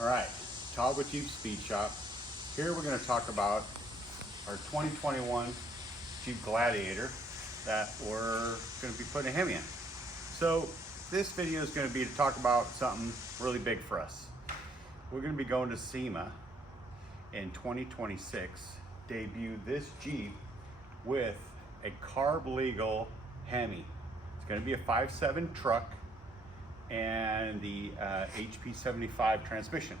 All right, Todd with Jeep Speed Shop. Here we're going to talk about our 2021 Jeep Gladiator that we're going to be putting a Hemi in. So this video is going to be to talk about something really big for us. We're going to be going to SEMA in 2026, debut this Jeep with a carb legal Hemi. It's going to be a 5.7 truck and the HP 75 transmission.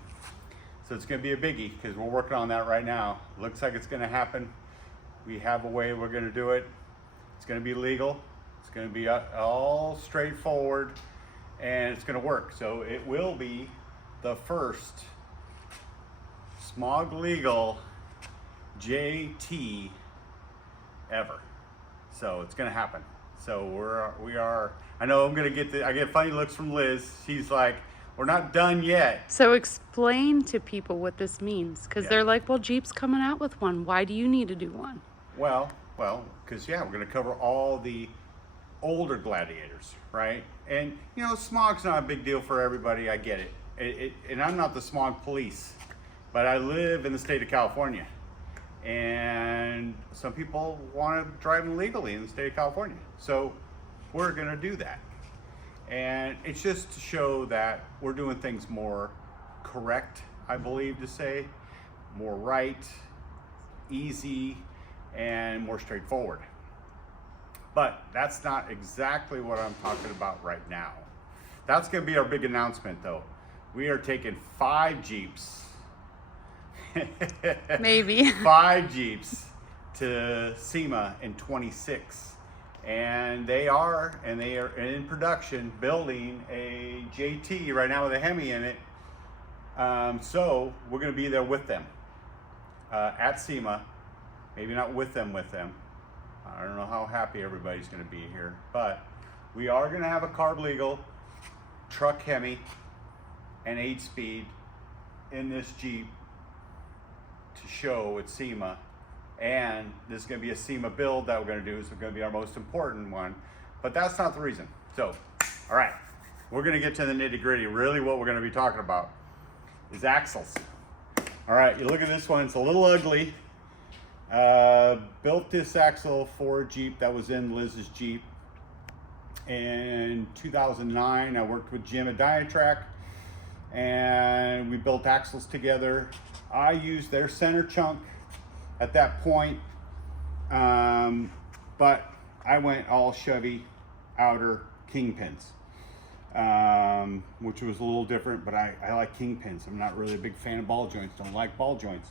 So it's going to be a biggie because we're working on that right now. Looks like it's going to happen. We have a way we're going to do it. It's going to be legal. It's going to be all straightforward and it's going to work. So it will be the first smog legal JT ever. So it's going to happen. So we are. I know I'm gonna I get funny looks from Liz. She's like, we're not done yet. So explain to people what this means, because they're like, well, Jeep's coming out with one. Why do you need to do one? Well, because we're gonna cover all the older Gladiators, right? And you know, smog's not a big deal for everybody. I get it. And I'm not the smog police, but I live in the state of California, and some people want to drive them legally in the state of California. So we're gonna do that. And it's just to show that we're doing things more correct, I believe to say, more right, easy, and more straightforward. But that's not exactly what I'm talking about right now. That's gonna be our big announcement though. We are taking 5 Jeeps. Maybe. 5 Jeeps to SEMA in 26. And they are in production building a JT right now with a Hemi in it. So we're going to be there with them at SEMA. Maybe not with them. I don't know how happy everybody's going to be here, but we are going to have a carb legal truck Hemi and 8-speed in this Jeep to show at SEMA. And this is going to be a SEMA build that we're going to do. So it's going to be our most important one. But that's not the reason. So, all right. We're going to get to the nitty gritty. Really what we're going to be talking about is axles. All right. You look at this one. It's a little ugly. Built this axle for a Jeep that was in Liz's Jeep. In 2009, I worked with Jim at Diatrac. And we built axles together. I used their center chunk at that point, but I went all Chevy outer kingpins, which was a little different, but I like kingpins. I'm not really a big fan of ball joints, don't like ball joints.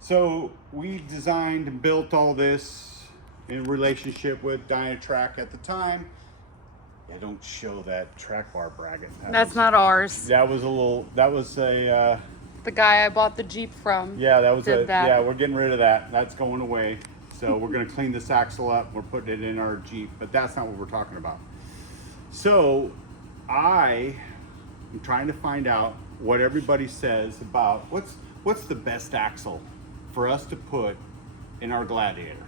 So we designed and built all this in relationship with Diatrac at the time. Yeah, don't show that track bar bracket. That's not ours. That was a The guy I bought the Jeep from. Yeah, that was did that. Yeah, we're getting rid of that. That's going away. So we're going to clean this axle up. We're putting it in our Jeep, but that's not what we're talking about. So I am trying to find out what everybody says about what's the best axle for us to put in our Gladiator.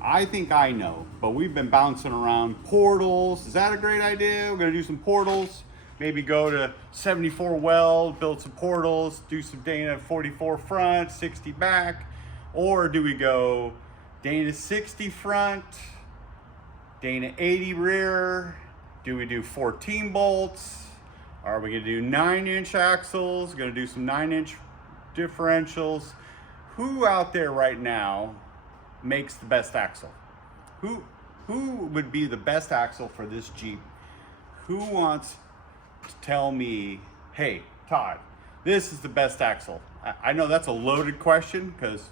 I think I know, but we've been bouncing around portals. Is that a great idea? We're going to do some portals. Maybe go to 74 weld, build some portals, do some Dana 44 front, 60 back, or do we go Dana 60 front, Dana 80 rear? Do we do 14 bolts? Are we gonna do 9-inch axles? Gonna do some 9-inch differentials? Who out there right now makes the best axle? Who would be the best axle for this Jeep? Who wants to tell me, hey, Todd, this is the best axle? I know that's a loaded question because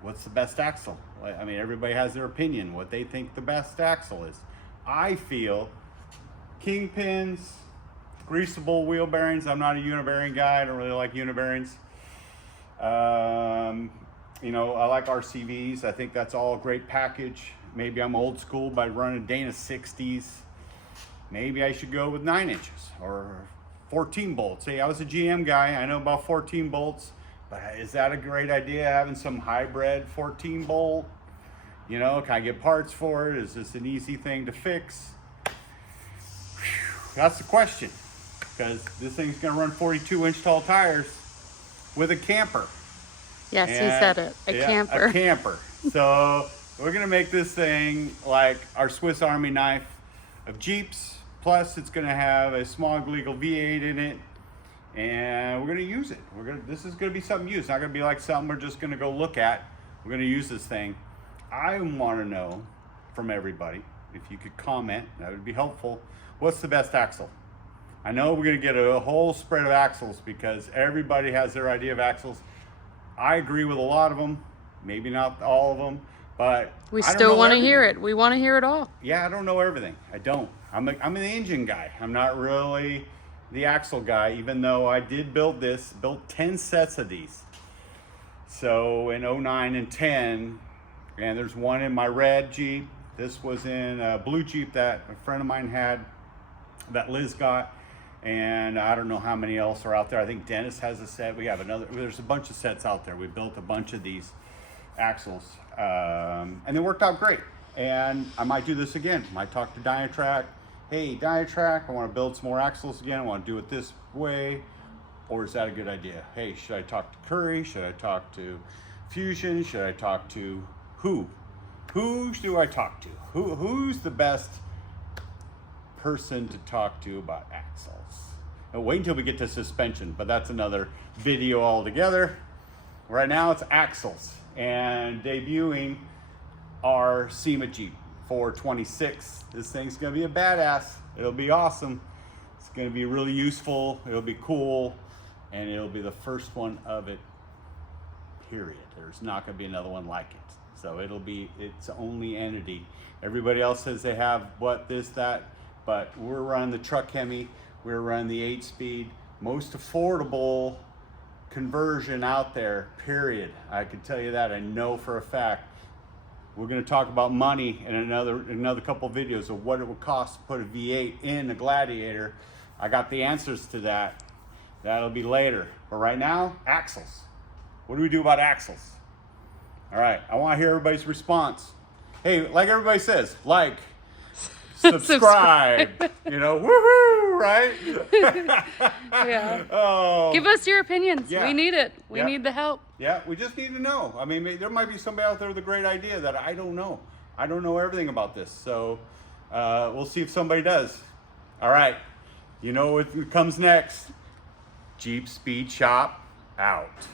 what's the best axle? I mean, everybody has their opinion, what they think the best axle is. I feel kingpins, greasable wheel bearings. I'm not a unibearing guy. I don't really like unibearings. You know, I like RCVs. I think that's all a great package. Maybe I'm old school by running Dana 60s. Maybe I should go with 9 inches or 14 bolts. Hey, I was a GM guy. I know about 14 bolts, but is that a great idea, having some hybrid 14 bolt? You know, can I get parts for it? Is this an easy thing to fix? Whew, that's the question. because this thing's gonna run 42-inch tall tires with a camper. Yes, he said it. A camper. A camper. So we're gonna make this thing like our Swiss Army knife of Jeeps. Plus, it's gonna have a smog legal V8 in it, and we're gonna use it. This is gonna be something used. It's not gonna be like something we're just gonna go look at. We're gonna use this thing. I want to know from everybody, if you could comment, that would be helpful. What's the best axle? I know we're gonna get a whole spread of axles because everybody has their idea of axles. I agree with a lot of them, maybe not all of them, but We I don't still know want to everything. hear it. We want to hear it all. Yeah, I don't know everything. I don't. I'm an engine guy. I'm not really the axle guy, even though I did build 10 sets of these. So in 09 and 10, and there's one in my red Jeep. This was in a blue Jeep that a friend of mine had, that Liz got. And I don't know how many else are out there. I think Dennis has a set. We have another. There's a bunch of sets out there. We built a bunch of these axles, and they worked out great. And I might do this again. Might talk to Diatrac. Hey, Diatrac, I want to build some more axles again. I want to do it this way. Or is that a good idea? Hey, should I talk to Curry? Should I talk to Fusion? Should I talk to who? Who do I talk to? Who's the best person to talk to about axles? And wait until we get to suspension, but that's another video altogether. Right now it's axles, and debuting our SEMA Jeep 426. This thing's gonna be a badass. It'll be awesome. It's gonna be really useful. It'll be cool, and it'll be the first one of it, period. There's not gonna be another one like it. So it'll be its only entity. Everybody else says they have what, this, that, but we're running the truck Hemi. We're running the 8-speed, most affordable conversion out there, period. I can tell you that, I know for a fact. We're gonna talk about money in another couple videos of what it would cost to put a V8 in a Gladiator. I got the answers to that. That'll be later. But right now, axles. What do we do about axles? All right, I wanna hear everybody's response. Hey, like everybody says, like, subscribe, you know, woohoo, right? Yeah. Oh. Give us your opinions. Yeah. We need it. We Yeah. need the help. Yeah, we just need to know. I mean, there might be somebody out there with a great idea that I don't know. I don't know everything about this. So we'll see if somebody does. All right. You know what comes next? Jeep Speed Shop out.